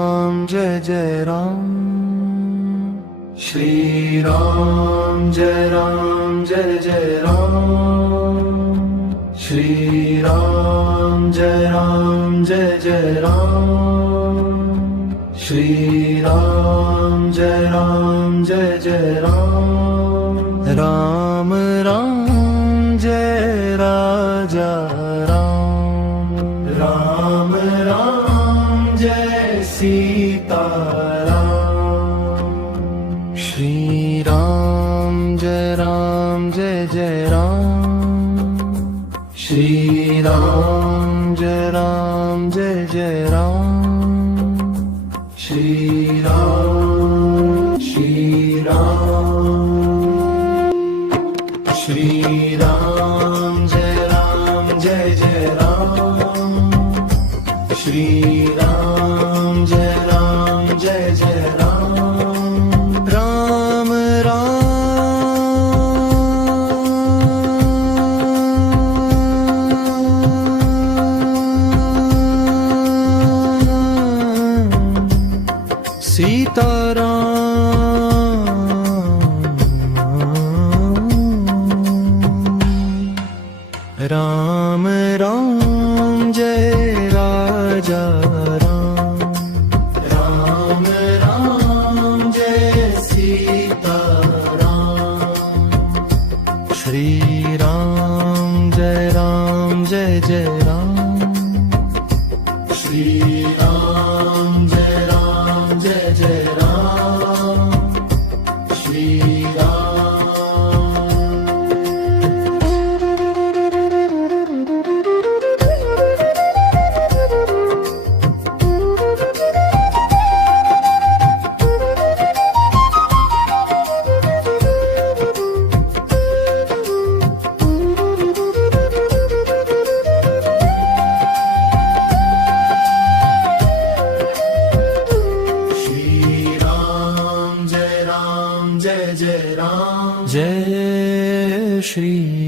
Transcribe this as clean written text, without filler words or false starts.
Ram Jai Jai Ram, Shri Ram Jai Jai Ram, Shri Ram Jai Jai Ram, Shri Ram Jai Jai Ram, Ram Ram Jai Raja Ram, Ram Ram Jai Sita Ram, Shri Ram Jai Jai Ram, Shri Ram Jai Jai Ram, Shri Ram, Shri Ram, Shri Ram Jai Jai Ram, Shri Ram Jai Jai Ram, Ram Ram Ram Jai Raja Ram, Ram Ram Jai Sita Ram, Shri Ram Jai Jai Ram, Shri Ram Jai Jai Ram, Shri Ram. Jai Jai Ram, Jai Shri